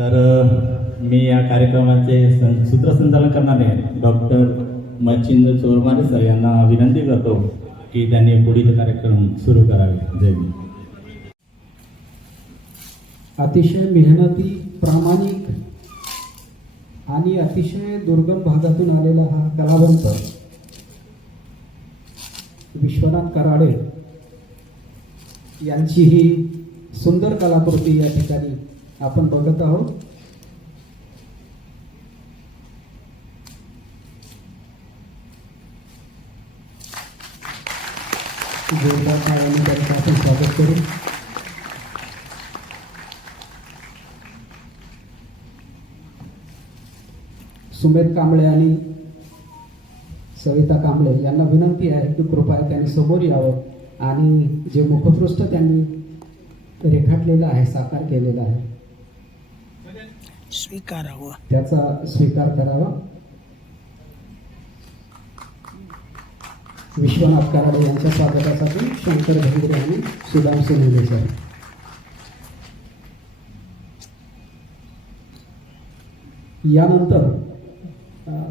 तर मी या कार्यक्रमाचे सं- सूत्रसंचालन करणारे डॉक्टर मच्छिंद्र चोरमारे सर यांना विनंती करतो की त्यांनी पुढील कार्यक्रम सुरू करावे. जय अतिशय मेहनती प्रामाणिक आणि अतिशय दुर्गम भागातून आलेला हा कलावंत विश्वनाथ कराडे यांची ही सुंदर कलाकृती या ठिकाणी आपण बघत आहोत. जोरदार त्यांचं आपण स्वागत करू. सुमेध कांबळे आणि सविता कांबळे यांना विनंती आहे की कृपया त्यांनी समोर यावं आणि जे मुखपृष्ठ त्यांनी रेखाटलेलं आहे साकार केलेलं आहे. स्वीकारावं. त्याचा स्वीकार करावा. विश्वनाथ कराडे यांच्या स्वागतासाठी शंकर भेंद्रे आणि सुदाम सोनवणे सर यानंतर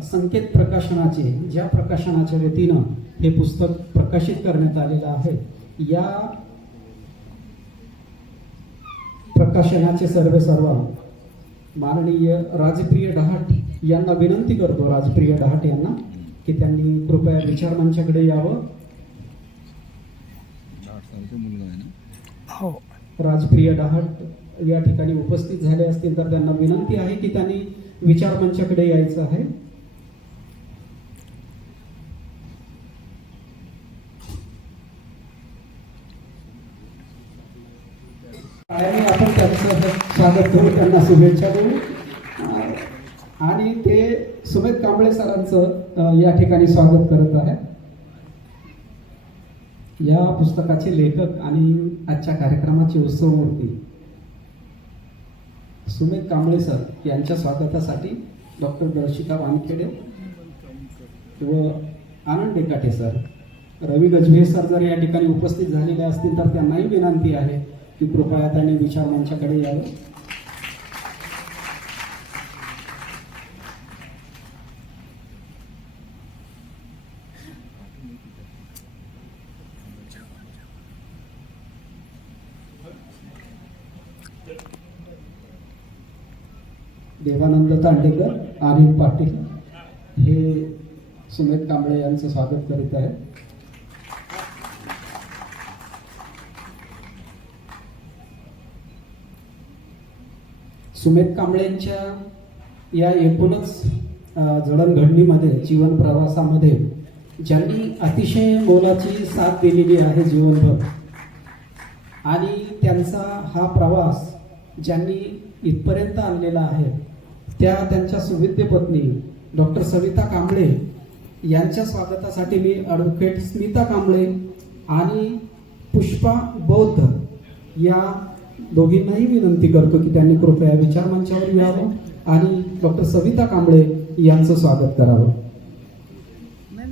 संकेत प्रकाशनाचे ज्या प्रकाशनाच्या वतीनं हे पुस्तक प्रकाशित करण्यात आलेलं आहे या प्रकाशनाचे सर्व सर्व माननीय राजप्रिय डहाट यांना विनंती करतो राजप्रिय डहाट यांना की त्यांनी कृपया विचार मंचाकडे यावं. हो. राजप्रिय डहाट या ठिकाणी उपस्थित झाले असतील तर त्यांना विनंती आहे की त्यांनी विचार मंचाकडे यायचं आहे. आपण त्यांचं स्वागत करू त्यांना शुभेच्छा देऊ आणि ते सुमेध कांबळे सरांचं या ठिकाणी स्वागत करत आहे या पुस्तकाचे लेखक आणि आजच्या कार्यक्रमाची उत्सवमूर्ती सुमेध कांबळे सर यांच्या स्वागतासाठी डॉक्टर दर्शिका वानखेडे व आनंद डेकाटे सर. रवी गजबे सर जर या ठिकाणी उपस्थित झालेले असतील तर त्यांनाही विनंती आहे. की कृपया त्यांनी विचार मंचाकडे यावं. देवानंद तांडेकर अनिल पाटील हे सुमेध कांबळे यांचं स्वागत करीत आहेत. सुमेध कांबळेंच्या या एकूणच जडणघडणीमध्ये जीवन प्रवासामध्ये ज्यांनी अतिशय मोलाची साथ दिलेली आहे जीवनभर आणि त्यांचा हा प्रवास ज्यांनी इथपर्यंत आणलेला आहे त्या त्यांच्या सुविद्य पत्नी डॉक्टर सविता कांबळे यांच्या स्वागतासाठी मी ॲडव्होकेट स्मिता कांबळे आणि पुष्पा बौद्ध या दोघींनाही विनंती करतो की त्यांनी कृपया विचार मंचावर यावं आणि डॉक्टर सविता कांबळे यांचं स्वागत करावं.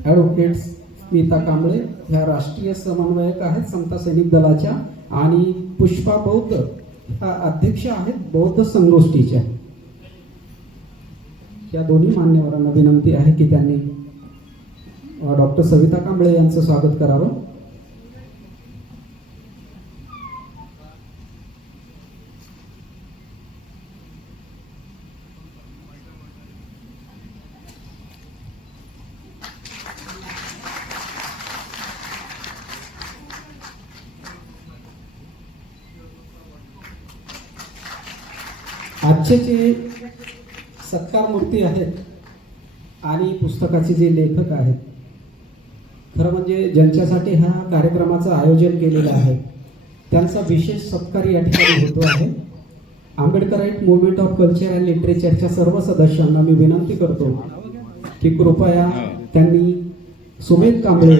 ॲडव्होकेट स्मिता कांबळे ह्या राष्ट्रीय समन्वयक आहेत समता सैनिक दलाच्या आणि पुष्पा बौद्ध ह्या अध्यक्ष आहेत बौद्ध संगोष्ठीच्या या दोन्ही मान्यवरांना विनंती आहे की त्यांनी डॉक्टर सविता कांबळे यांचं स्वागत करावं. जे सत्कार मूर्ती आहेत आणि पुस्तकाचे जे लेखक आहेत. खरं म्हणजे ज्यांच्यासाठी ह्या कार्यक्रमाचं आयोजन केलेलं आहे त्यांचा विशेष सत्कार या ठिकाणी होतो आहे. Ambedkarite movement of culture and लिटरेचरच्या सर्व सदस्यांना मी विनंती करतो की कृपया त्यांनी सुमेध कांबळे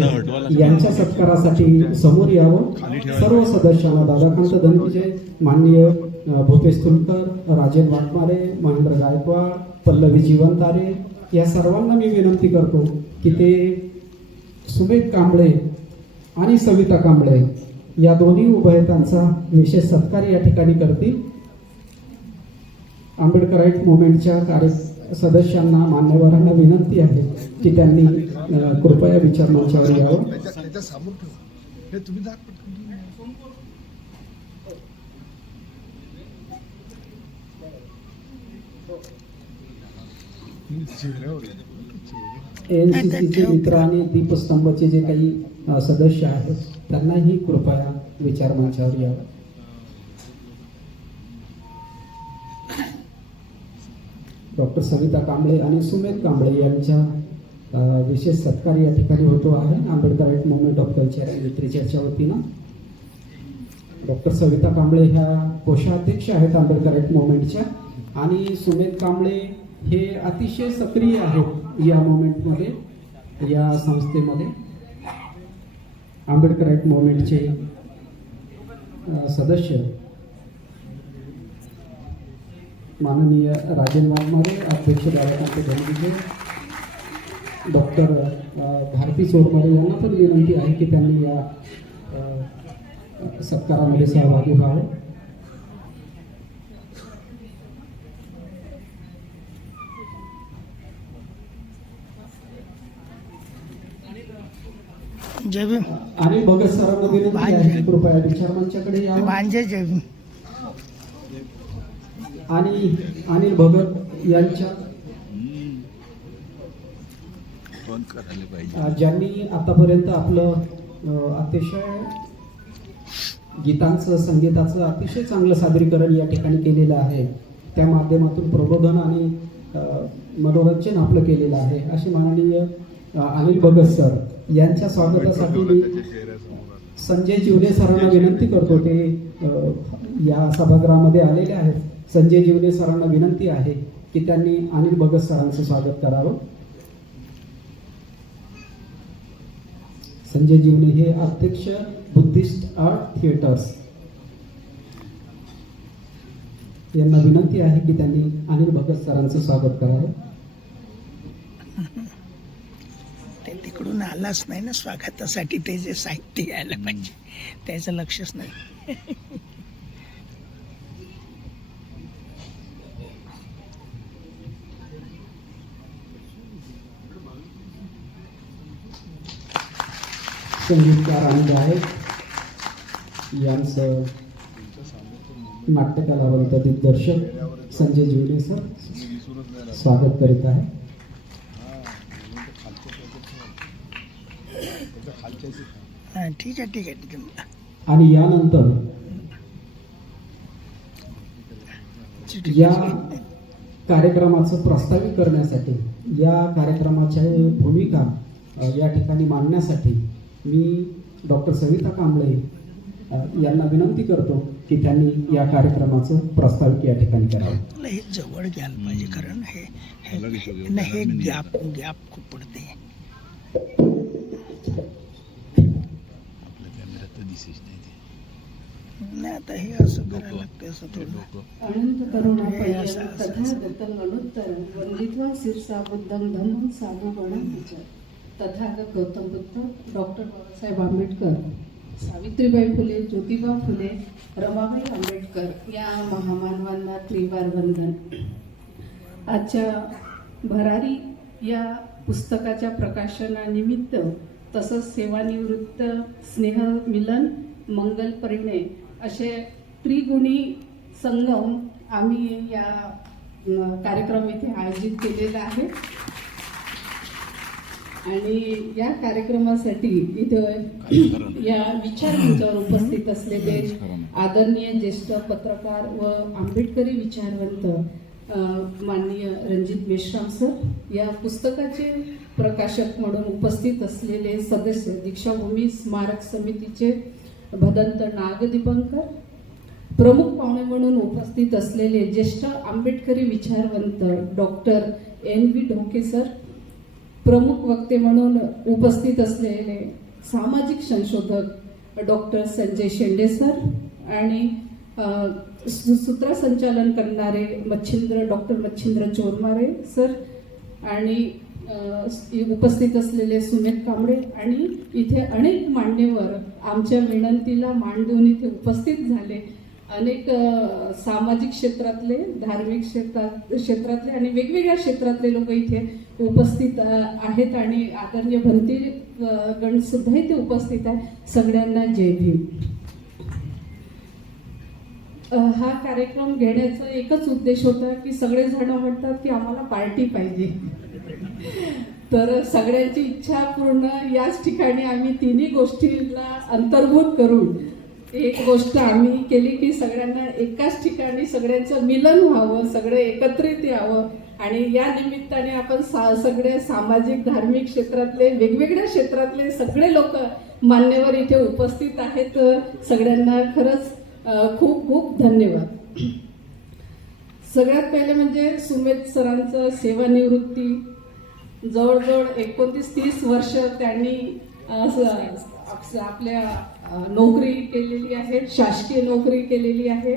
यांच्या सत्कारासाठी समोर यावं. सर्व सदस्यांना दादाकांत धनविजय माननीय भूपेश तुलकर राजेन वाघमारे महेंद्र गायकवाड पल्लवी जीवनतारे या सर्वांना मी विनंती करतो की ते सुमित कांबळे आणि सविता कांबळे या दोन्ही उभयतांचा विशेष सत्कार या ठिकाणी करतील. आंबेडकराईट मुवमेंटच्या कार्य सदस्यांना मान्यवरांना विनंती आहे की त्यांनी कृपया विचार मंचावर यावं त्याच्या त्याच्यासमोर ठेव हे तुम्ही दाख पटकन. चेहऱ्यावर आहे. चेहरे. एन सी सीचे मित्र आणि दीपस्तंभचे जे काही सदस्य आहेत त्यांनाही कृपया विचारमंचावर यावं. डॉक्टर सविता कांबळे आणि सुमेध कांबळे यांच्या विशेष सत्कार या ठिकाणी होतो आहे. Ambedkar movement of culture and लिटरेचरच्या वतीनं. डॉक्टर सविता कांबळे ह्या कोषाध्यक्ष आहेत आंबेडकर मुवमेंटच्या आणि सुमेध कांबळे हे अतिशय सक्रिय आहेत या मुवमेंटमध्ये या संस्थेमध्ये. आंबेडकर मुवमेंटचे सदस्य माननीय राजेंद्र वाघमारे अध्यक्ष बाळाकांत धनविजय डॉक्टर भारती सोरमारे यांना पण विनंती आहे की त्यांनी या सत्कारामध्ये सहभागी व्हावे. जय भीम. आणि भगत सरांना विनंती आहे कृपया विचारमंचाकडे यावं भांजे जय भीम. आणि अनिल भगत यांच्या ज्यांनी आतापर्यंत आपलं अतिशय गीतांचं संगीताचं अतिशय चांगलं सादरीकरण या ठिकाणी केलेलं आहे. त्या माध्यमातून प्रबोधन आणि मनोरंजन आपलं केलेलं आहे. असे माननीय अनिल भगत सर. यांच्या स्वागतासाठी संजय जिवले सरांना विनंती करतो ते या सभागृहामध्ये आलेले आहेत. संजय जिवले सरांना विनंती आहे की त्यांनी अनिल भगत सरांचं स्वागत करावं. संजय जीवने हे अध्यक्ष बुद्धिस्ट आर्ट थिएटर्स. यांना विनंती आहे की त्यांनी अनिल भगत सरांचं स्वागत करावं. ते तिकडून आलाच नाही ना. स्वागतासाठी ते जे साहित्य यायला पाहिजे त्याचं लक्षच नाही. संगीतकार गायक यांचं नाट्यकलावंत दिग्दर्शक संजय जीवने सर. स्वागत करीत आहे हा, ठीक आहे ठीक आहे आणि यानंतर या कार्यक्रमाचं प्रस्तावित करण्यासाठी या कार्यक्रमाच्या भूमिका या ठिकाणी मांडण्यासाठी मी डॉक्टर सविता कांबळे यांना विनंती करतो की त्यांनी या कार्यक्रमाचं प्रस्तावित या ठिकाणी करावं. हे जवळ घ्यायला पाहिजे कारण हे हे- नाही हे गॅप गॅप खूप पडते. दिसेच नाही ते. नाही आता हे असं करायला लागतं असं थोडं. तथागत गौतम बुद्ध डॉक्टर बाबासाहेब आंबेडकर सावित्रीबाई फुले ज्योतिबा फुले रमाबाई आंबेडकर या महामानवांना त्रिवार वंदन. आजच्या भरारी या पुस्तकाच्या प्रकाशनानिमित्त तसंच सेवानिवृत्त स्नेह मिलन मंगल परिणय असे त्रिगुणी संगम आम्ही या कार्यक्रम इथे आयोजित केलेला आहे. आणि या कार्यक्रमासाठी इथं या विचारमंचावर उपस्थित असलेले आदरणीय ज्येष्ठ पत्रकार व आंबेडकरी विचारवंत माननीय रणजित मेश्राम सर या पुस्तकाचे प्रकाशक म्हणून उपस्थित असलेले सदस्य दीक्षाभूमी स्मारक समितीचे भदंत नागदीपंकर प्रमुख पाहुणे म्हणून उपस्थित असलेले ज्येष्ठ आंबेडकरी विचारवंत doctor N V Dhoke sir प्रमुख वक्ते म्हणून उपस्थित असलेले सामाजिक संशोधक डॉक्टर संजय शेंडे सर आणि सु- सूत्रसंचालन करणारे मच्छिंद्र डॉक्टर मच्छिंद्र चोरमारे सर आणि उपस्थित असलेले सुमेध कांबळे आणि इथे अनेक मान्यवर आमच्या विनंतीला मान देऊन इथे उपस्थित झाले. अनेक सामाजिक क्षेत्रातले धार्मिक क्षेत्रात क्षेत्रातले आणि वेगवेगळ्या क्षेत्रातले लोक इथे उपस्थित आहेत आणि आदरणीय भरती गणसुद्धा गण सुद्धा इथे उपस्थित आहे सगळ्यांना जय भीम. हा कार्यक्रम घेण्याचा एकच उद्देश होता की सगळेजण म्हणतात की आम्हाला पार्टी पाहिजे. तर सगळ्यांची इच्छा पूर्ण याच ठिकाणी आम्ही तिन्ही गोष्टीला अंतर्भूत करून एक गोष्ट आम्ही केली की सगळ्यांना एकाच ठिकाणी सगळ्यांचं मिलन व्हावं सगळे एकत्रित यावं. आणि या निमित्ताने आपण सा सगळे सामाजिक धार्मिक क्षेत्रातले वेगवेगळ्या क्षेत्रातले सगळे लोक मान्यवर इथे उपस्थित आहेत. सगळ्यांना खरंच खूप खूप धन्यवाद. सगळ्यात पहिले म्हणजे सुमेध सरांचं सेवानिवृत्ती. जवळजवळ एकोणतीस तीस वर्ष त्यांनी असं आपल्या नोकरी केलेली आहे शासकीय नोकरी केलेली आहे.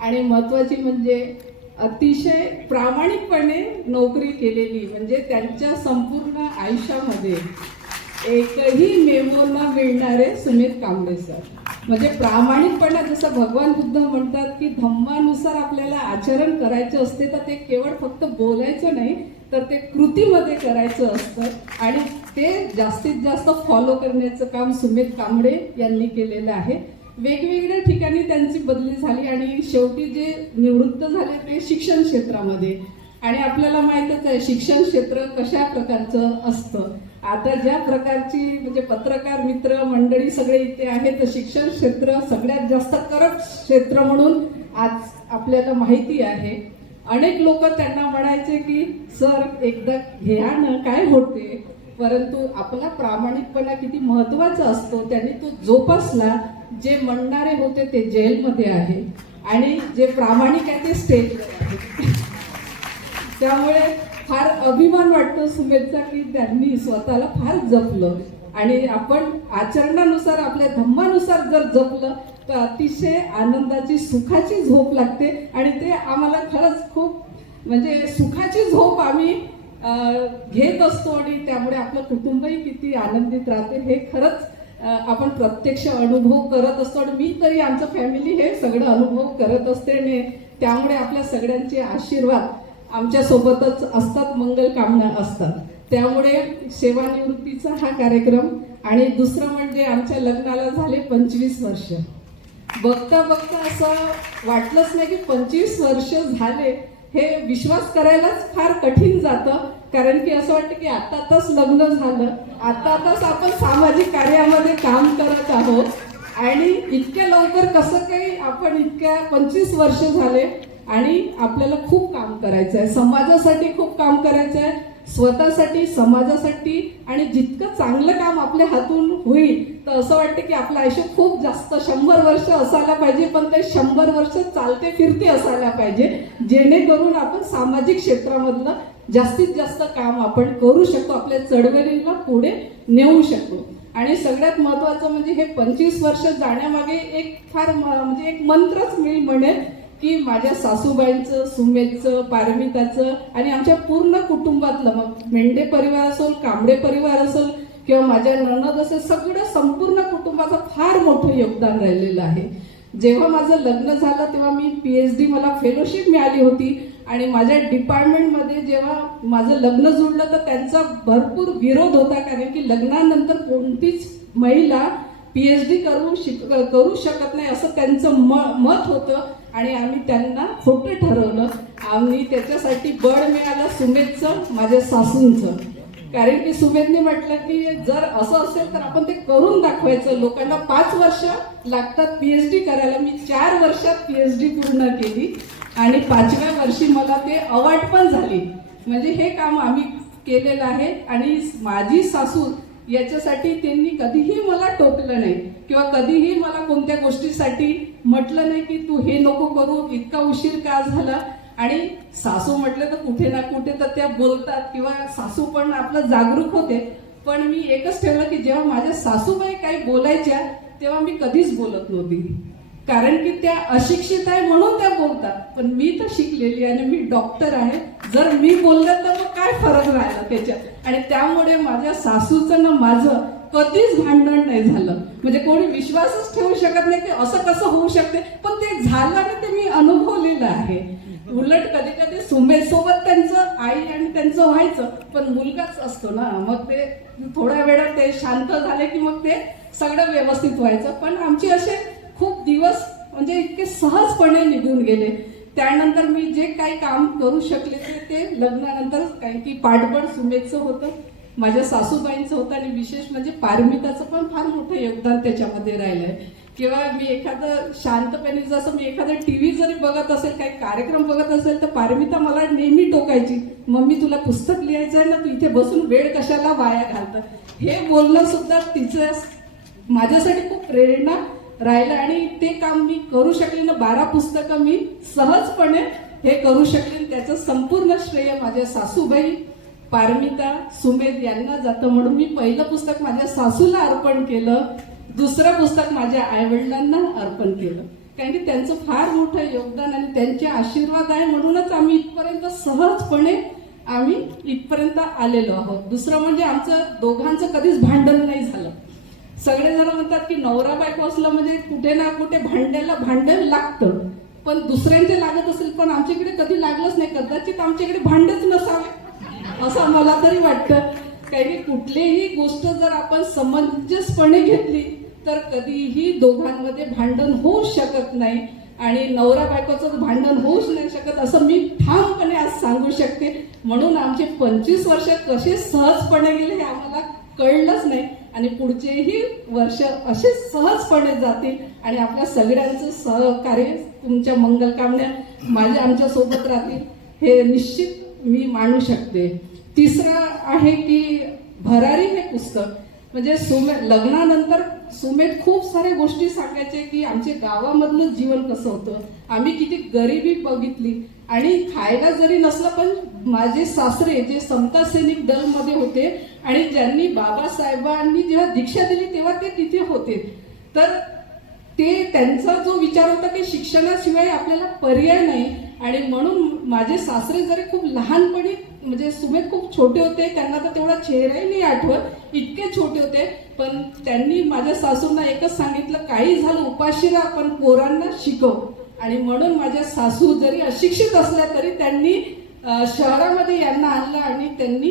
आणि महत्त्वाची म्हणजे अतिशय प्रामाणिकपणे नोकरी केलेली म्हणजे त्यांच्या संपूर्ण आयुष्यामध्ये एकही मेमो न मिळणारे सुमित कांबळे सर. म्हणजे प्रामाणिकपणे जसं भगवान बुद्ध म्हणतात की धम्मानुसार आपल्याला आचरण करायचं असते तर ते केवळ फक्त बोलायचं नाही तर ते कृतीमध्ये करायचं असतं आणि ते जास्तीत जास्त फॉलो करण्याचं काम सुमित कांबळे यांनी केलेलं आहे. वेगवेगळ्या ठिकाणी त्यांची बदली झाली आणि शेवटी जे निवृत्त झाले ते शिक्षण क्षेत्रामध्ये. आणि आपल्याला माहीतच आहे शिक्षण क्षेत्र कशा प्रकारचं असतं. आता ज्या प्रकारची म्हणजे पत्रकार मित्र मंडळी सगळे इथे आहेत तर शिक्षण क्षेत्र सगळ्यात जास्त करप्ट क्षेत्र म्हणून आज आपल्याला माहिती आहे. अनेक लोक त्यांना म्हणायचे की सर एकदा घ्या ना काय होते? परंतु आपला प्रामाणिकपणा किती महत्त्वाचा असतो त्यांनी तो जोपासला. जे म्हणणारे होते ते जेलमध्ये आहे. आणि जे प्रामाणिक आहे ते स्टेजवर आहे. त्यामुळे फार अभिमान वाटतो सुमेधचा की त्यांनी स्वतःला फार जपलं. आणि आपण आचरणानुसार आपल्या धम्मानुसार जर जपलं अतिशय आनंदाची सुखाची झोप लागते. आणि ते आम्हाला खरंच खूप म्हणजे सुखाची झोप आम्ही घेत असतो आणि त्यामुळे आपलं कुटुंबही किती आनंदित राहते. हे खरंच आपण प्रत्यक्ष अनुभव करत असतो आणि मी तरी आमचं फॅमिली हे सगळं अनुभव करत असते आणि त्यामुळे आपल्या सगळ्यांचे आशीर्वाद आमच्या सोबतच असतात मंगल कामना असतात. त्यामुळे सेवानिवृत्तीचा हा कार्यक्रम आणि दुसरं म्हणजे आमच्या लग्नाला झाले पंचवीस वर्ष. बघता बघता असं वाटलंच नाही की पंचवीस वर्ष झाले हे विश्वास करायलाच फार कठीण जातं. कारण की असं वाटतं की आता आताच लग्न झालं. आता आताच आपण सामाजिक कार्यामध्ये काम करत आहोत. आणि इतक्या लवकर कसं काही आपण इतक्या पंचवीस वर्ष झाले आणि आपल्याला खूप काम करायचं आहे समाजासाठी खूप काम करायचं आहे स्वतःसाठी समाजासाठी आणि जितकं चांगलं काम आपल्या हातून होईल तर असं वाटतं की आपलं आयुष्य खूप जास्त शंभर वर्ष असायला पाहिजे पण ते शंभर वर्ष चालते फिरते असायला पाहिजे जेणेकरून आपण सामाजिक क्षेत्रामधलं जास्तीत जास्त काम आपण करू शकतो आपल्या चळवळीला पुढे नेऊ शकतो आणि सगळ्यात महत्त्वाचं म्हणजे हे पंचवीस वर्ष जाण्यामागे एक फार म्हणजे एक मंत्रच मी म्हणेन की माझ्या सासूबाईंचं सुमेधचं पारमिताचं आणि आमच्या पूर्ण कुटुंबातलं मग मेंढे परिवार असेल कांबडे परिवार असेल किंवा माझ्या नणद असेल सगळं संपूर्ण कुटुंबाचं फार मोठं योगदान राहिलेलं आहे. जेव्हा माझं लग्न झालं तेव्हा मी पी एच डी मला फेलोशिप मिळाली होती आणि माझ्या डिपार्टमेंटमध्ये जेव्हा माझं लग्न जुळलं तर त्यांचा भरपूर विरोध होता कारण की लग्नानंतर कोणतीच महिला पी एच डी करू शिक करू शकत नाही असं त्यांचं म मत होतं. आणि आम्ही त्यांना खोटं ठरवलं. आम्ही त्याच्यासाठी बळ मिळालं सुमेधचं माझ्या सासूंचं. कारण की सुमेधने म्हटलं की जर असं असेल तर आपण ते करून दाखवायचं. लोकांना पाच वर्ष लागतात पी एच डी करायला. मी चार वर्षात पी एच डी पूर्ण केली. आणि पाचव्या वर्षी मला ते अवॉर्ड पण झाली. म्हणजे हे काम आम्ही केलेलं आहे. आणि माझी सासू याच्यासाठी त्यांनी कधीही मला टोकलं नाही. किंवा कधीही मला कोणत्या गोष्टीसाठी म्हटलं नाही की तू हे नको करू इतका उशीर का झाला? आणि सासू म्हटलं तर कुठे ना कुठे तर त्या बोलतात किंवा सासू पण आपलं जागरूक होते. पण मी एकच ठेवलं की जेव्हा माझ्या सासूबाई काही बोलायच्या तेव्हा मी कधीच बोलत नव्हती. कारण की त्या अशिक्षित आहे म्हणून त्या बोलतात. पण मी तर शिकलेली आणि मी डॉक्टर आहे. जर मी बोललं तर मग काय फरक राहिला त्याच्यात? आणि त्यामुळे माझ्या सासूचं ना माझं कधीच भांडण नाही झालं. म्हणजे कोणी विश्वासच ठेवू शकत नाही की असं कसं होऊ शकते. पण ते झालं आणि ते मी अनुभवलेलं आहे. उलट कधी कधी सुमेसोबत त्यांचं आई आणि त्यांचं व्हायचं पण मुलगाच असतो ना. मग ते थोड्या वेळात ते शांत झाले की मग ते सगळं व्यवस्थित व्हायचं. पण आमची असे खूप दिवस म्हणजे इतके सहजपणे निघून गेले. त्यानंतर मी जे काही काम करू शकले ते ते लग्नानंतरच काही की पाठबळ सुमेधचं होतं माझ्या सासूबाईंचं होतं आणि विशेष म्हणजे पारमिताचं पण फार मोठं योगदान त्याच्यामध्ये राहिलं आहे किंवा मी एखादं शांतपणे जसं मी एखादं टी व्ही जरी बघत असेल काही कार्यक्रम बघत असेल तर पारमिता मला नेहमी टोकायची मम्मी तुला पुस्तक लिहायचं आहे ना? तू इथे बसून वेळ कशाला वाया घालतं? हे बोलणं सुद्धा तिचं माझ्यासाठी खूप प्रेरणा राहिलं आणि ते काम मी करू शकले ना बारा पुस्तकं मी सहजपणे हे करू शकले त्याचं संपूर्ण श्रेय माझ्या सासूबाई पारमिता सुमेध यांना जातं म्हणून मी पहिलं पुस्तक माझ्या सासूला अर्पण केलं दुसरं पुस्तक माझ्या आईवडिलांना अर्पण केलं. कारण की त्यांचं फार मोठं योगदान आणि त्यांचे आशीर्वाद आहे म्हणूनच आम्ही इथपर्यंत सहजपणे आम्ही इथपर्यंत आलेलो आहोत. दुसरं म्हणजे आमचं दोघांचं कधीच भांडण नाही झालं. सगळेजण म्हणतात की नवरा बायको असलं म्हणजे कुठे ना कुठे भांड्याला भांडण लागतं. पण दुसऱ्यांचे लागत असेल पण आमच्याकडे कधी लागलंच नाही. कदाचित आमच्याकडे भांडच नसावे असं मला तरी वाटतं. काही कुठलीही गोष्ट जर आपण समंजसपणे घेतली तर कधीही दोघांमध्ये भांडण होऊ शकत नाही आणि नवरा बायकोचं भांडण होऊच नाही शकत असं मी ठामपणे आज सांगू शकते. म्हणून आमचे पंचवीस वर्ष कसे सहजपणे गेले हे आम्हाला कळलंच नाही. आणि पुढचेही वर्ष असे सहजपणे जातील आणि आपल्या सगळ्यांचं सहकार्य तुमच्या मंगलकामना माझ्या आमच्यासोबत राहतील हे निश्चित मी मानू शकते. तिसरं आहे की भरारी हे पुस्तक. म्हणजे सुमे लग्नानंतर सुमेत खूप साऱ्या गोष्टी सांगायचे की आमचे गावामधलं जीवन कसं होतं? आम्ही किती गरिबी बघितली. आणि खायला जरी नसलं पण माझे सासरे जे समता सैनिक दलमध्ये होते आणि ज्यांनी बाबासाहेबांनी जेव्हा दीक्षा दिली तेव्हा ते तिथे होते. तर ते त्यांचा जो विचार होता की शिक्षणाशिवाय आपल्याला पर्याय नाही आणि म्हणून माझे सासरे जरी खूप लहानपणी म्हणजे सुमेध खूप छोटे होते त्यांना तर तेवढा चेहराही नाही आठवत इतके छोटे होते. पण त्यांनी माझ्या सासूंना एकच सांगितलं काही झालं उपाशी राहा पण पोरांना शिकव. आणि म्हणून माझ्या सासू जरी अशिक्षित असल्या तरी त्यांनी शहरामध्ये यांना आणलं आणि त्यांनी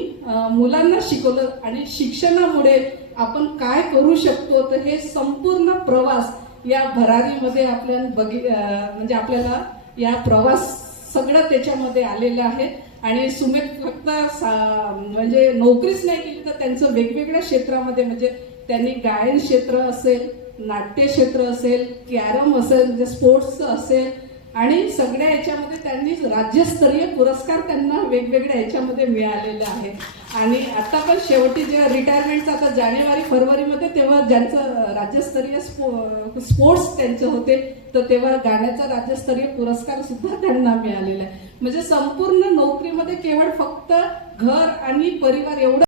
मुलांना शिकवलं. आणि शिक्षणामुळे आपण काय करू शकतो तर हे संपूर्ण प्रवास या भरारीमध्ये आपल्या बघि म्हणजे आपल्याला या प्रवास सगळं त्याच्यामध्ये आलेलं आहे. आणि सुमेध फक्त सा- म्हणजे नोकरीच नाही केली तर त्यांचं वेगवेगळ्या क्षेत्रामध्ये म्हणजे त्यांनी गायन क्षेत्र असेल नाट्य क्षेत्र असेल कॅरम असेल म्हणजे स्पोर्ट्सचं असेल आणि सगळ्या याच्यामध्ये त्यांनी राज्यस्तरीय पुरस्कार त्यांना वेगवेगळ्या याच्यामध्ये मिळालेले आहे आणि आता पण शेवटी जेव्हा रिटायरमेंटचं आता जानेवारी फरवरीमध्ये तेव्हा ज्यांचं राज्यस्तरीय स्पो स्पोर्ट्स त्यांचे होते तर तेव्हा गाण्याचा राज्यस्तरीय पुरस्कार सुद्धा त्यांना मिळालेला आहे. म्हणजे संपूर्ण नोकरीमध्ये केवळ फक्त घर आणि परिवार एवढं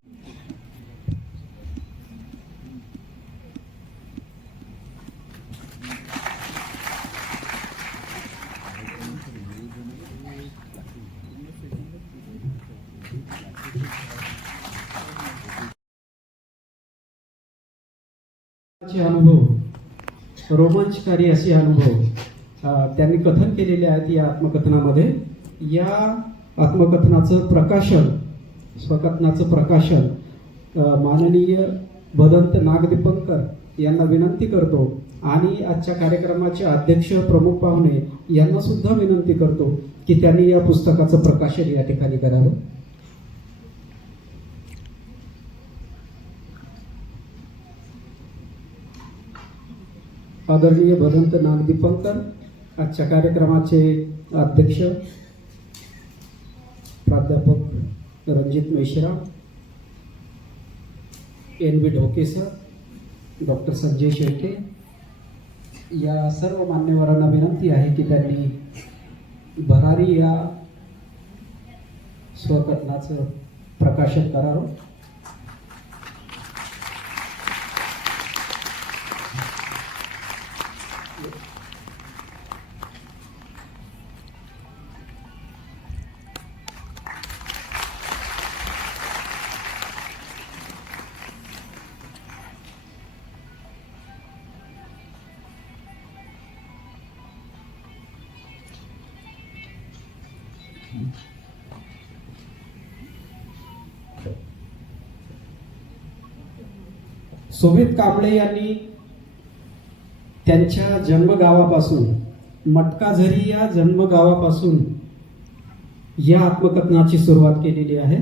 असे अनुभव. रोमांचकारी असे अनुभव. त्यांनी कथन केलेले आहेत या आत्मकथनामध्ये. या आत्मकथनाचं प्रकाशन स्वकथनाचं प्रकाशन माननीय भदंत नागदीपंकर यांना विनंती करतो. आणि आजच्या कार्यक्रमाचे अध्यक्ष प्रमुख पाहुणे यांना सुद्धा विनंती करतो की त्यांनी या पुस्तकाचं प्रकाशन या ठिकाणी करावं. आदरणीय भदंत नागदीपंकर आजच्या कार्यक्रमाचे अध्यक्ष प्राध्यापक Ranjit Meshra N B Dhoke sir doctor Sanjay Shelke. या सर्व मान्यवरांना विनंती आहे की त्यांनी भरारी या स्वकथनाचं प्रकाशन करावं. सोभित कांबळे यांनी त्यांच्या जन्मगावापासून मटकाझरी या जन्मगावापासून या आत्मकथनाची सुरुवात केलेली आहे.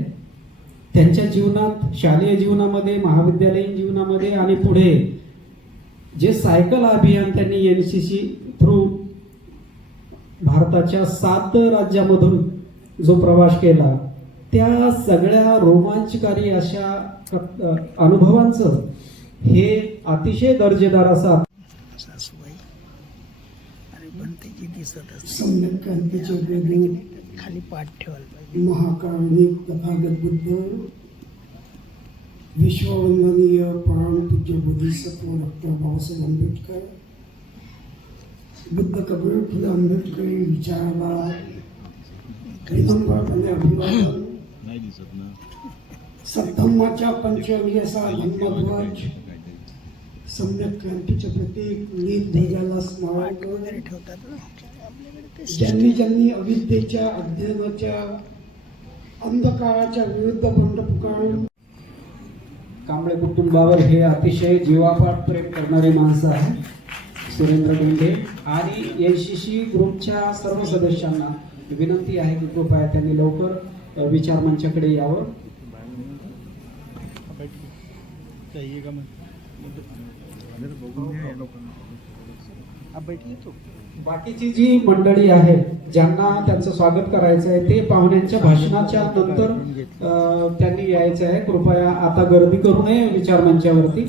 त्यांच्या जीवनात शालेय जीवनामध्ये महाविद्यालयीन जीवनामध्ये आणि पुढे जे सायकल अभियान त्यांनी एन सी सी थ्रू भारताच्या सात राज्यामधून जो प्रवास केला त्या सगळ्या रोमांचकारी अशा अनुभवांचं हे अतिशय दर्जेदार असा क्रांतीचे वेगळे खाली पाठ ठेवायला पाहिजे. महाकारुणिक तथागत बुद्ध विश्ववंदनीय परमपूज्य बोधिसत्व डॉक्टर बाबासाहेब आंबेडकर बुद्ध कबीर फुले आंबेडकरी विचाराला विनम्रपणे अभिवादन सद्धम्माच्या पंचवियसा धम्मध्वज सम्यक क्रांतीचे प्रतीक नीत ध्वजाला स्मरण वगैरे ठेवतात. ज्यांनी ज्यांनी अविद्येच्या अध्ययनाच्या अंधकाराच्या विरुद्ध बंड पुकारून कांबळे कुटुंबावर हे अतिशय जीवापाड प्रेम करणारे माणसं आहे सुरेंद्र गुंडे आणि एन सी सी ग्रुपच्या सर्व सदस्यांना विनंती आहे की कृपया त्यांनी लवकर विचार मंचाकडे यावं. बाकीची जी मंडळी आहे ज्यांना त्यांचं स्वागत करायचं आहे ते पाहुण्यांच्या भाषणाच्या नंतर त्यांनी यायचं आहे. कृपया आता गर्दी करू नये विचार मंचावरती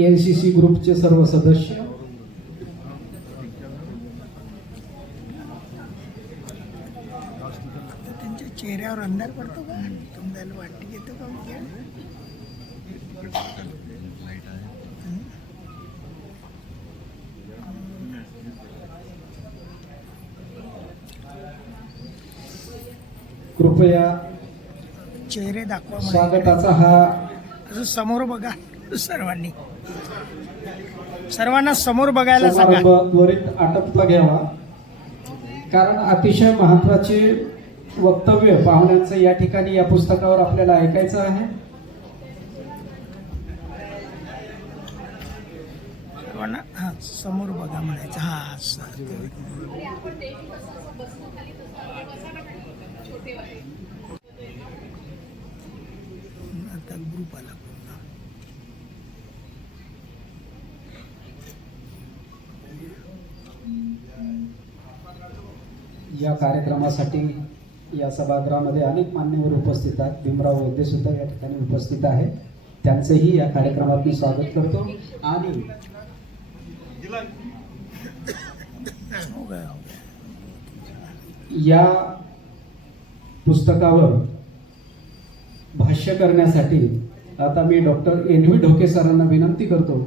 एन सी सी ग्रुपचे सर्व सदस्य. त्यांच्या चेहऱ्यावर अंधार पडतो का? तुम्हाला वाटते घेतो का आहे कृपया चेहरे दाखवा. स्वागताचा हा समोर बघा सर्वांनी. सर्वांना समोर बघायला सांगा. त्वरित आटपता घ्यावा. कारण अतिशय महत्त्वाचे वक्तव्य पाहुण्यांचं या ठिकाणी या पुस्तकावर आपल्याला ऐकायचं आहे. सर्वांना हा समोर बघा म्हणायचं. हा आता ग्रुप आला पूर्ण या कार्यक्रमासाठी या सभागृहामध्ये अनेक मान्यवर उपस्थित आहेत. भीमराव वैद्य सुद्धा या ठिकाणी उपस्थित आहेत. त्यांचंही या कार्यक्रमात मी स्वागत करतो. आणि या पुस्तकावर भाष्य करण्यासाठी आता मी डॉक्टर एन व्ही ढोके सरांना विनंती करतो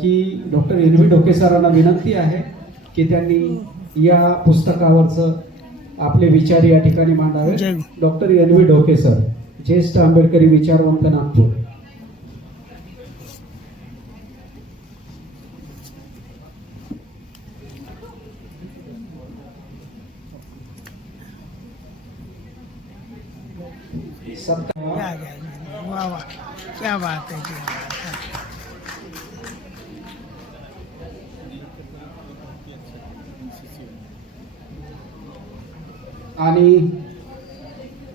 की डॉक्टर एन व्ही ढोके सरांना विनंती आहे की त्यांनी या पुस्तकावरचं आपले विचार या ठिकाणी मांडावे. Doctor N V Dhoke sir ज्येष्ठ आंबेडकरी विचारवंत नागपूर सबका या गया वाह वाह क्या बात है क्या बात है आणि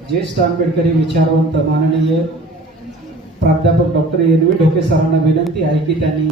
ज्येष्ठ आंबेडकरी विचारवंत माननीय प्राध्यापक डॉक्टर एन व्ही ढोके सरांना विनंती आहे की त्यांनी